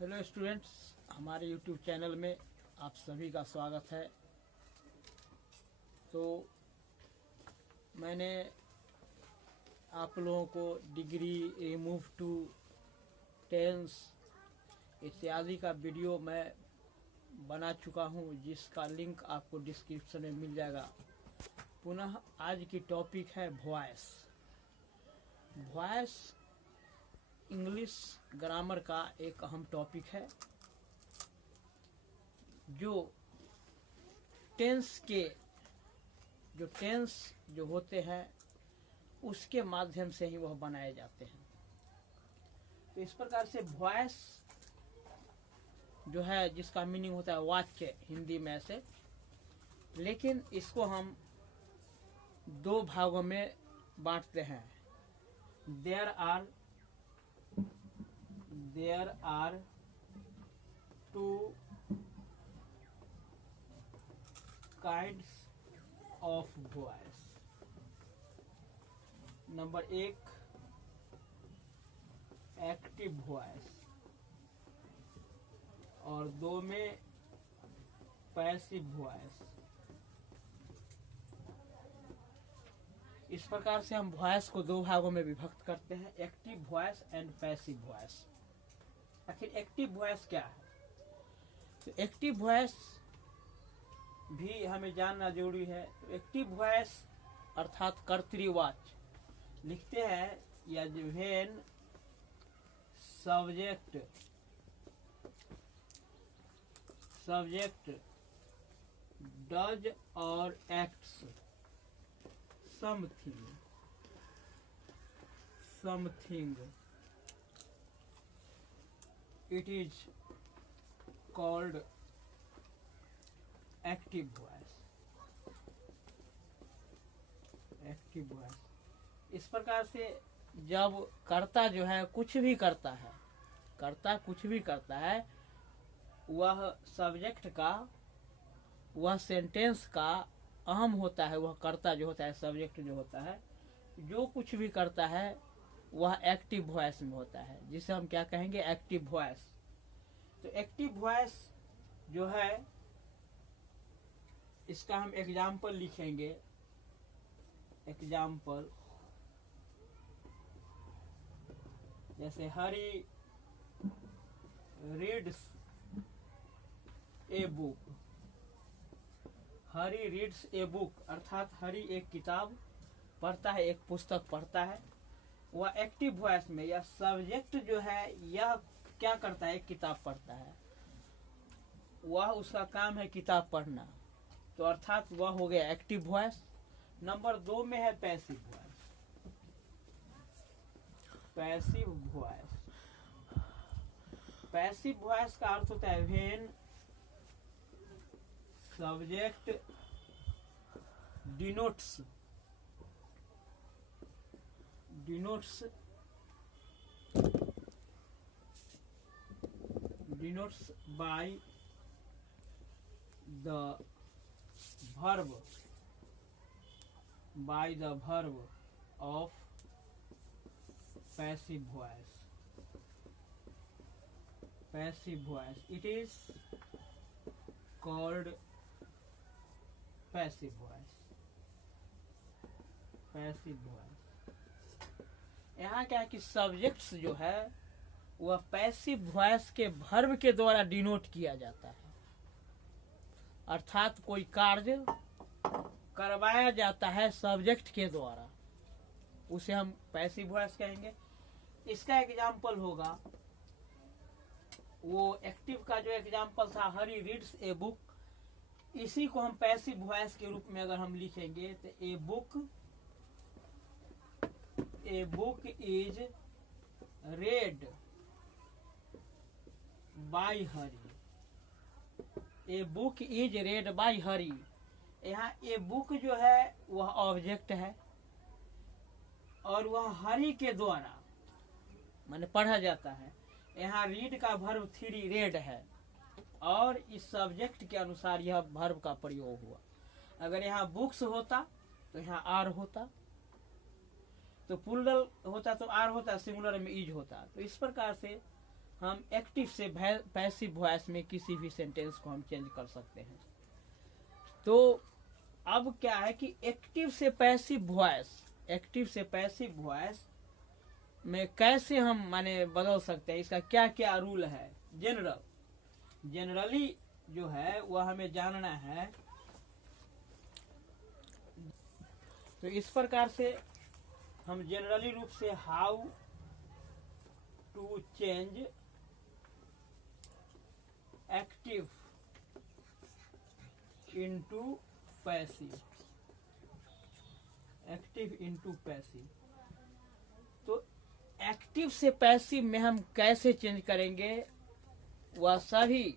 Hello students, हमारे YouTube channel में आप सभी का स्वागत है। तो मैंने आप लोगों को डिग्री, रिमूव टू, टेंस इत्यादि का वीडियो मैं बना चुका हूं, जिसका लिंक आपको डिस्क्रिप्शन में मिल जाएगा। पुनः आज की टॉपिक है वॉइस। वॉइस इंग्लिश ग्रामर का एक अहम टॉपिक है, जो टेंस जो होते हैं उसके माध्यम से ही वह बनाए जाते हैं। तो इस प्रकार से वॉइस जो है, जिसका मीनिंग होता है वाक्य हिंदी में ऐसे, लेकिन इसको हम दो भागों में बांटते हैं। There are two kinds of voice. Number एक, एक्टिव वॉइस, और दो में पैसिव वॉइस। इस प्रकार से हम वॉइस को दो भागों में विभक्त करते हैं, active voice and passive voice. आखिर एक्टिव वॉइस क्या है? तो एक्टिव वॉइस भी हमें जानना जरूरी है। तो एक्टिव वॉइस अर्थात कर्तृवाच्य लिखते हैं, या व्हेन सब्जेक्ट डज और acts something it is called active voice। इस प्रकार से जब कर्ता जो है कुछ भी करता है, वह सब्जेक्ट का, वह सेंटेंस का अहम होता है। वह कर्ता जो होता है, सब्जेक्ट जो होता है, जो कुछ भी करता है वह एक्टिव वॉइस में होता है, जिसे हम क्या कहेंगे? Active voice. तो एक्टिव वॉइस जो है, इसका हम एग्जाम्पल लिखेंगे। एग्जाम्पल जैसे Hari reads a book. Hari reads a book अर्थात हरी एक किताब पढ़ता है, एक पुस्तक पढ़ता है। वह एक्टिव वॉइस में, या सब्जेक्ट जो है यह क्या करता है? एक किताब पढ़ता है, वह उसका काम है किताब पढ़ना। तो अर्थात वह हो गया एक्टिव वॉइस। नंबर दो में है पैसिव वॉइस। पैसिव वॉइस का अर्थ होता है when subject denotes by the verb of passive voice। It is called passive voice। यहाँ क्या है कि सब्जेक्ट्स जो है वह पैसिव वॉइस के वर्ब के द्वारा डिनोट किया जाता है, अर्थात कोई कार्य करवाया जाता है सब्जेक्ट के द्वारा, उसे हम पैसिव वॉइस कहेंगे। इसका एग्जाम्पल होगा, वो एक्टिव का जो एग्जाम्पल था हरी रीड्स ए बुक, इसी को हम पैसिव वॉइस के रूप में अगर हम लिखेंगे तो a book is read by Hari. A book is read by Hari. यहाँ ए बुक जो है वह ऑब्जेक्ट है, और वह हरी के द्वारा माने पढ़ा जाता है। यहाँ रीड का वर्ब थ्री रेड है, और इस सब्जेक्ट के अनुसार यह वर्ब का प्रयोग हुआ। अगर यहाँ बुक्स होता तो यहाँ आर होता, तो प्लूरल होता तो आर होता, सिंगुलर में इज होता। तो इस प्रकार से हम एक्टिव से पैसिव वॉइस में किसी भी सेंटेंस को हम चेंज कर सकते हैं। तो अब क्या है कि एक्टिव से पैसिव वॉइस में कैसे हम माने बदल सकते हैं, इसका क्या क्या रूल है। जनरली जो है वह हमें जानना है। तो इस प्रकार से हम जनरली रूप से how to change active into passive, तो एक्टिव से पैसिव में हम कैसे चेंज करेंगे, वह सभी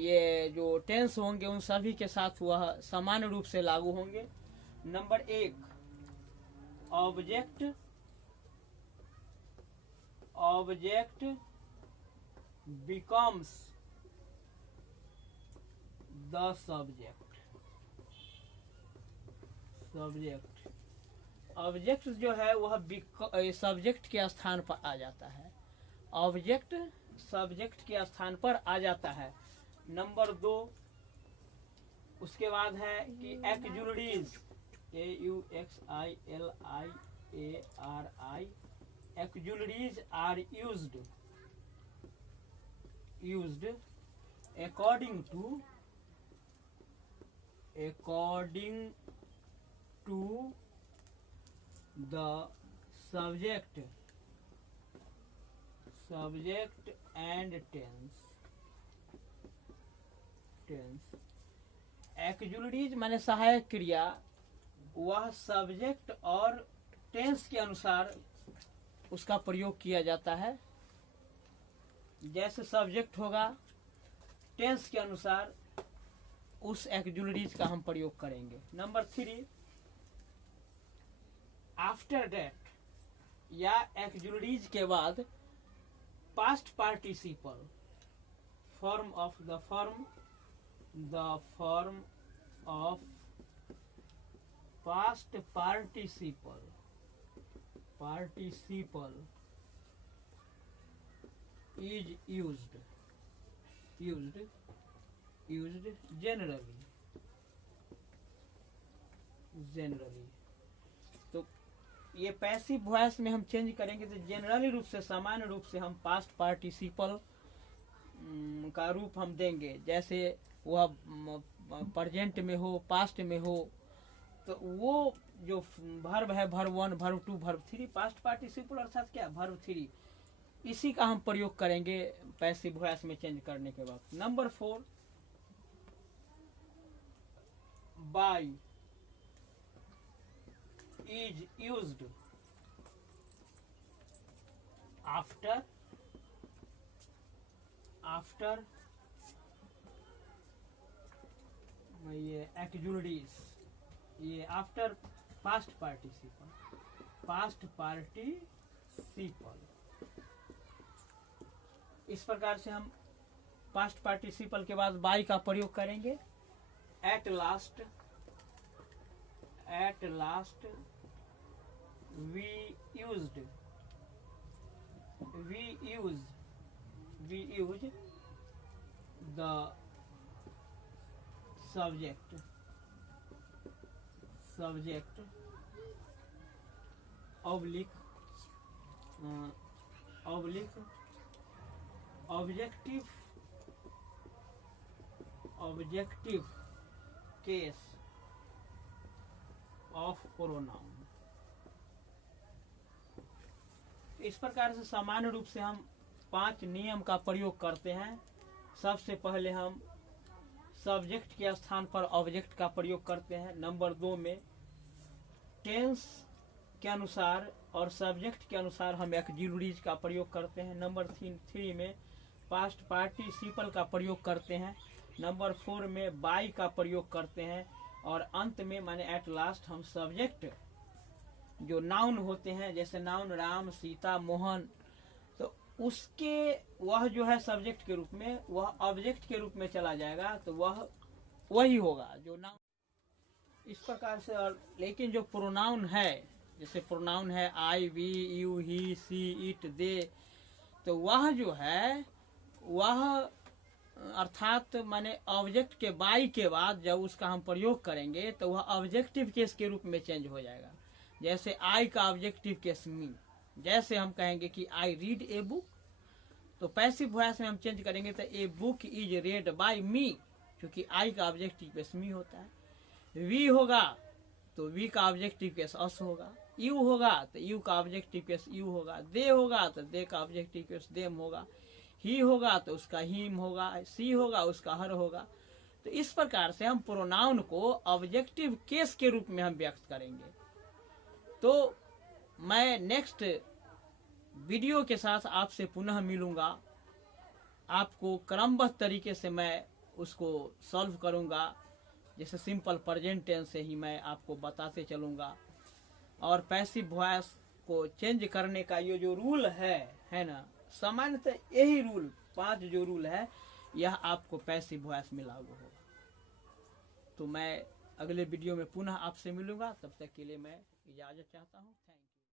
ये जो टेंस होंगे उन सभी के साथ वह समान रूप से लागू होंगे। Number 1, object becomes the subject। Object जो है वह सब्जेक्ट के स्थान पर आ जाता है। ऑब्जेक्ट सब्जेक्ट के स्थान पर आ जाता है। नंबर 2, उसके बाद है कि auxiliaries, AUXILIARI, auxiliaries are used according to the subject and tense। Auxiliaries माने सहायक क्रिया, वह सब्जेक्ट और टेंस के अनुसार उसका प्रयोग किया जाता है। जैसे सब्जेक्ट होगा टेंस के अनुसार उस एक्जुलरीज का हम प्रयोग करेंगे। नंबर 3, आफ्टर दैट या एक्जुलरीज के बाद past participle form of past participle is used generally। तो ये पैसिव वॉइस में हम चेंज करेंगे तो जनरली रूप से सामान्य रूप से हम पास्ट पार्टिसिपल का रूप हम देंगे। जैसे वह प्रेजेंट में हो, पास्ट में हो, तो वो जो वर्ब है verb 1, verb 2, verb 3, past participle अर्थात क्या वर्ब 3, इसी का हम प्रयोग करेंगे पैसिव वॉइस में चेंज करने के बाद। Number 4, by is used after ये एक्जुलरीज, ये आफ्टर पास्ट पार्टिसिपल। इस प्रकार से हम पास्ट पार्टिसिपल के बाद बाय का प्रयोग करेंगे। At last we use the subject oblique objective case of pronoun. इस प्रकार से सामान्य रूप से हम 5 नियम का प्रयोग करते हैं। सबसे पहले हम सब्जेक्ट के स्थान पर ऑब्जेक्ट का प्रयोग करते हैं। नंबर 2 में टेंस के अनुसार और सब्जेक्ट के अनुसार हम एक्जुलरीज का प्रयोग करते हैं। नंबर 3 में पास्ट पार्टिसिपल का प्रयोग करते हैं। नंबर 4 में बाय का प्रयोग करते हैं। और अंत में माने एट लास्ट हम सब्जेक्ट जो नाउन होते हैं, जैसे नाउन राम, सीता, मोहन, तो उसके वह जो है सब्जेक्ट के रूप में, वह ऑब्जेक्ट के रूप में चला जाएगा, तो वह वही होगा जो नाउन। इस प्रकार से। और लेकिन जो प्रोनाउन है, जैसे प्रोनाउन है I, we, you, he, she, it, they, तो वह जो है वह अर्थात माने ऑब्जेक्ट के बाई के बाद जब उसका हम प्रयोग करेंगे तो वह ऑब्जेक्टिव केस के रूप में चेंज हो जाएगा। जैसे आई का ऑब्जेक्टिव केस मी, जैसे हम कहेंगे कि आई रीड ए बुक, तो पैसिव वॉइस में हम चेंज करेंगे तो a book is read by me, क्योंकि आई का ऑब्जेक्टिव केस मी होता है। वी होगा तो वी का ऑब्जेक्टिव केस अस होगा। यू होगा तो यू का ऑब्जेक्टिव केस यू होगा। दे होगा तो दे का ऑब्जेक्टिव केस देम होगा। ही होगा तो उसका हिम होगा। सी होगा उसका हर होगा। तो इस प्रकार से हम प्रोनाउन को ऑब्जेक्टिव केस के रूप में हम व्यक्त करेंगे। तो मैं नेक्स्ट वीडियो के साथ आपसे पुनः मिलूंगा। आपको क्रमबद्ध तरीके से मैं उसको सॉल्व करूंगा, जैसे सिंपल प्रेजेंट टेंस से ही मैं आपको बताते चलूंगा। और पैसिव वॉइस को चेंज करने का ये जो रूल है ना, सामान्यतः यही रूल 5 जो रूल है यह आपको पैसिव वॉइस में लागू होगा। तो मैं अगले वीडियो में पुनः आपसे मिलूंगा, तब तक के लिए मैं इजाजत चाहता हूँ।